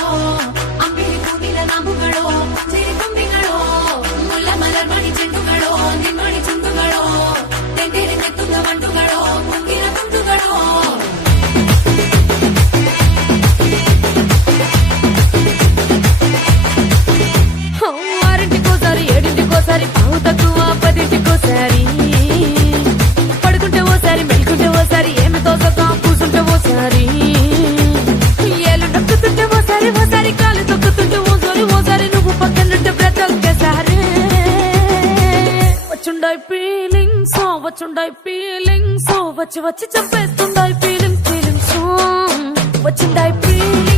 ರಂಗುಗಳೋ ಅಂಬಿಳಿ ಹೂವಿನ ನಾಮುಗಳೋ ಸಿರಿ ತುಂಬಿಗಳೋ ಮುಲ್ಲ ಮಲರ್ಮಣಿ ಚೆಂಡುಗಳೋ ನಿಮ್ಮಣಿ ಚುಂಡುಗಳೋ ತೆಂಡೇರಿ ನೆತ್ತುಂಗ ಮಂಡುಗಳೋ ಮುಂಗಿನ ತುಂಡುಗಳೋ ఆరింటికోసారి ఏడింటికోసారి పావు తక్కువ పదింటికోసారి పడుకుంటే ఓసారి మెలుకుంటే ఓసారి ఏమి తోసక కూర్చుంటే ఓసారి ఏళ్ళు నొక్కుతుంటే ఓసారి ఓసారి కాలు తొక్కుతుంటే ఓసారి నువ్వు పక్కనుంటే బ్రతొక్కసారి వచ్చుండాయి ఫీలింగ్స్ వచ్చి వచ్చి చంపేస్తుండాయి ఫీలింగ్స్ వచ్చిండాయి ఫీలింగ్